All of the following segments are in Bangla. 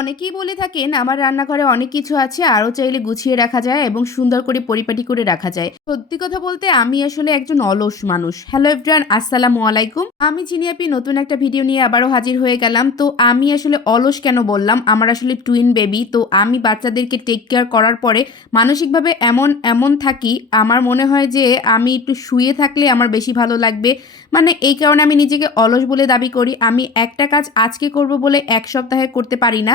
অনেকেই বলে থাকেন, আমার রান্নাঘরে অনেক কিছু আছে, আরও চাইলে গুছিয়ে রাখা যায় এবং সুন্দর করে পরিপাটি করে রাখা যায়। সত্যি কথা বলতে, আমি আসলে একজন অলস মানুষ। হ্যালো এভরিওয়ান, আসসালামু আলাইকুম। আমি চিনিয়াপি নতুন একটা ভিডিও নিয়ে আবারও হাজির হয়ে গেলাম। তো আমি আসলে অলস কেন বললাম? আমার আসলে টুইন বেবি তো আমি বাচ্চাদেরকে টেক কেয়ার করার পরে মানসিকভাবে এমন এমন থাকি, আমার মনে হয় যে আমি একটু শুয়ে থাকলে আমার বেশি ভালো লাগবে। মানে এই কারণে আমি নিজেকে অলস বলে দাবি করি। আমি একটা কাজ আজকে করব বলে এক সপ্তাহে করতে পারি না।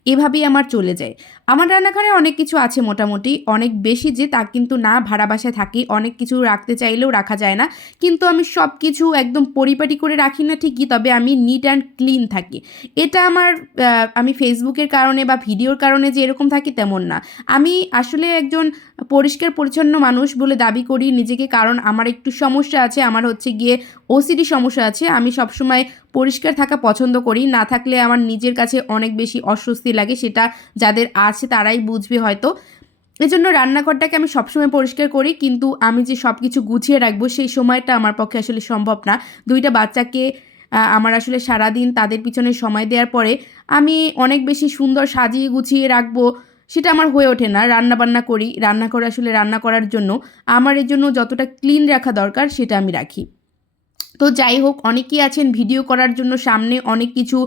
এভাবেই আমার চলে যায়। আমার রান্নাঘরে অনেক কিছু আছে মোটামুটি, অনেক বেশি যে তা কিন্তু না, ভাড়া বাসায় থাকি, অনেক কিছু রাখতে চাইলেও রাখা যায় না। কিন্তু আমি সব কিছু একদম পরিপাটি করে রাখি না ঠিকই, তবে আমি নিট অ্যান্ড ক্লিন থাকি। এটা আমার আমি ফেসবুকের কারণে বা ভিডিওর কারণে যে এরকম থাকি তেমন না। আমি আসলে একজন পরিষ্কার পরিচ্ছন্ন মানুষ বলে দাবি করি নিজেকে, কারণ আমার একটু সমস্যা আছে, আমার হচ্ছে গিয়ে ওসিডি সমস্যা আছে। আমি সবসময় পরিষ্কার থাকা পছন্দ করি, না থাকলে আমার নিজের কাছে অনেক বেশি অস্বস্তি লাগে, সেটা যাদের আছে তারাই বুঝবে হয়তো। এজন্য রান্নাঘরটাকে আমি সবসময় পরিষ্কার করি, কিন্তু আমি যে সব কিছু গুছিয়ে রাখব সেই সময়টা আমার পক্ষে আসলে সম্ভব না। দুইটা বাচ্চাকে আমার আসলে সারাদিন তাদের পিছনে সময় দেওয়ার পরে আমি অনেক বেশি সুন্দর সাজিয়ে গুছিয়ে রাখব, সেটা আমার হয়ে ওঠে না। রান্না বান্না করি রান্না করে আসলে রান্না করার জন্য আমার এর জন্য যতটা ক্লিন রাখা দরকার সেটা আমি রাখি। তো যাই হোক, অনেকেই আছেন ভিডিও করার জন্য সামনে অনেক কিছু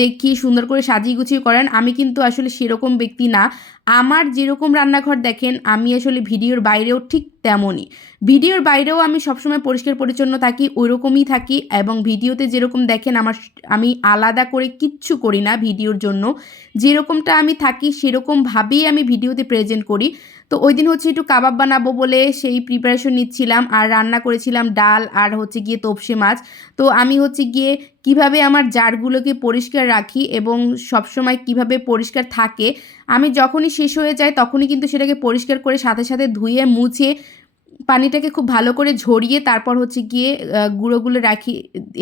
দেখিয়ে সুন্দর করে সাজিয়ে গুছিয়ে করেন। আমি কিন্তু আসলে সেরকম ব্যক্তি না। আমার যেরকম রান্নাঘর দেখেন, আমি আসলে ভিডিওর বাইরেও ঠিক তেমনই। ভিডিওর বাইরেও আমি সবসময় পরিষ্কার পরিচ্ছন্ন থাকি, ওইরকমই থাকি এবং ভিডিওতে যেরকম দেখেন, আমার আমি আলাদা করে কিচ্ছু করি না ভিডিওর জন্য। যেরকমটা আমি থাকি, সেরকমভাবেই আমি ভিডিওতে প্রেজেন্ট করি। তো ওই দিন হচ্ছে একটু কাবাব বানাবো বলে সেই প্রিপারেশন নিচ্ছিলাম আর রান্না করেছিলাম ডাল আর হচ্ছে গিয়ে তপসে মাছ। তো আমি হচ্ছে গিয়ে কীভাবে আমার জারগুলোকে পরিষ্কার রাখি এবং সবসময় কীভাবে পরিষ্কার থাকে, আমি যখনই শেষ হয়ে যায় তখনই কিন্তু সেটাকে পরিষ্কার করে সাথে সাথে ধুয়ে, মুছে, পানিটাকে খুব ভালো করে ঝরিয়ে তারপর হচ্ছে গিয়ে গুঁড়োগুলো রাখি।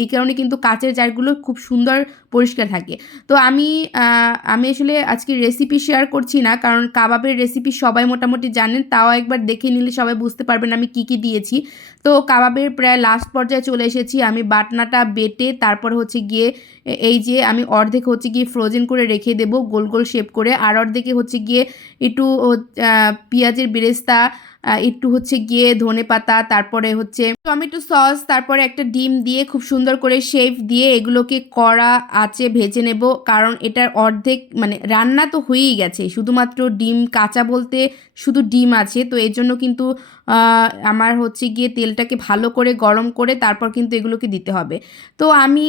এই কারণে কিন্তু কাচের জারগুলো খুব সুন্দর পরিষ্কার থাকে। তো আমি আমি আসলে আজকে রেসিপি শেয়ার করছি না, কারণ কাবাবের রেসিপি সবাই মোটামুটি জানেন, তাও একবার দেখে নিলে সবাই বুঝতে পারবেন আমি কি কি দিয়েছি। তো কাবাবের প্রায় লাস্ট পর্যায়ে চলে এসেছি, আমি বাটনাটা বেটে তারপর হচ্ছে গিয়ে এই যে আমি অর্ধেক হচ্ছে গিয়ে ফ্রোজেন করে রেখে দেবো, গোল গোল শেপ করে, আর অর্ধেকে হচ্ছে গিয়ে একটু পেঁয়াজের বেরেস্তা একটু হচ্ছে গিয়ে ধনে পাতা, তারপরে হচ্ছে টমেটো সস, তারপরে একটা ডিম দিয়ে খুব সুন্দর করে শেপ দিয়ে এগুলোকে কড়া আঁচে ভেজে নেব, কারণ এটার অর্ধেক মানে রান্না তো হয়েই গেছে, শুধুমাত্র ডিম কাঁচা বলতে শুধু ডিম আছে, তো এর জন্য কিন্তু আমার হচ্ছে গিয়ে তেলটাকে ভালো করে গরম করে তারপর কিন্তু এগুলোকে দিতে হবে। তো আমি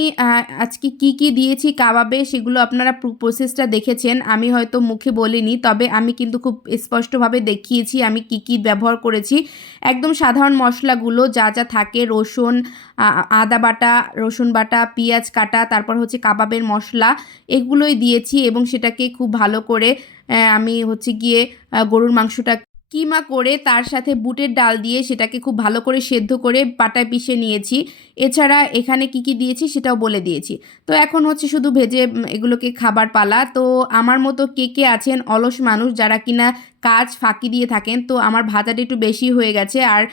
আজকে কি কি দিয়েছি কাবাবে সেগুলো আপনারা প্রসেসটা দেখেছেন। আমি হয়তো মুখে বলিনি, তবে আমি কিন্তু খুব স্পষ্টভাবে দেখিয়েছি আমি কি কি ব্যবহার করেছি। একদম সাধারণ মশলাগুলো যা যা থাকে, রসুন আদা বাটা, রসুন বাটা, পেঁয়াজ কাটা, তারপর হচ্ছে কাবাবের মশলা, এগুলোই দিয়েছি এবং সেটাকে খুব ভালো করে আমি হচ্ছে গিয়ে গরুর মাংসটা কিমা করে তার সাথে বুটের ডাল দিয়ে সেটাকে খুব ভালো করে সেদ্ধ করে পাটায় পিষে নিয়েছি। এছাড়া এখানে কি কি দিয়েছি সেটাও বলে দিয়েছি। তো এখন হচ্ছে শুধু ভেজে এগুলোকে খাবার পালা। তো আমার মতো কে কে আছেন অলস মানুষ যারা কিনা কাজ ফাঁকি দিয়ে থাকেন। তো আমার ভাজাটা একটু বেশি হয়ে গেছে আর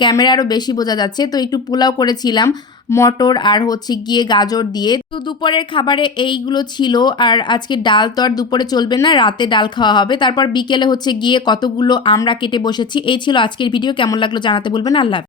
ক্যামেরা আরও বেশি বোঝা যাচ্ছে। তো একটু পোলাও করেছিলাম মটর আর হচ্ছে গিয়ে গাজর দিয়ে। তো দুপুরের খাবারে এইগুলো ছিল আর আজকে ডাল তো আর দুপুরে চলবে না, রাতে ডাল খাওয়া হবে। তারপর বিকেলে হচ্ছে গিয়ে কতগুলো আমরা কেটে বসেছি। এই ছিল আজকের ভিডিও। কেমন লাগল জানাতে বলবেন আল্লাহ।